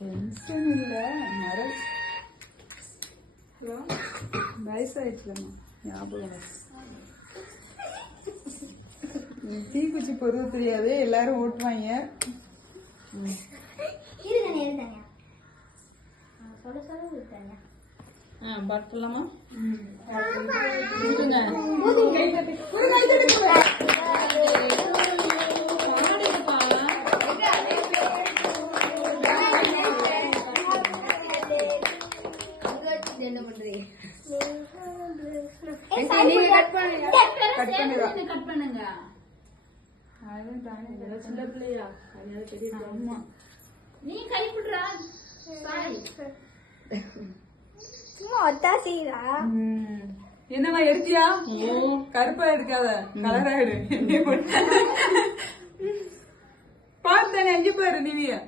Tension இல்ல மரம் வயசாயிடுச்சுலம்மா ஞாபகம் தீக்குச்சி பொருவ தெரியாது எல்லாரும் ஓட்டுவாங்க. பாட்டுலாமா என்ன பண்றீங்க? கட் பண்ணுங்க. சின்ன பிள்ளையா நீ கை புடுறா. என்னவா எடுத்தியா? கருப்பா எடுக்காத, கலரா எடு. பார்த்தானே அஞ்சு பாரு நிவியா.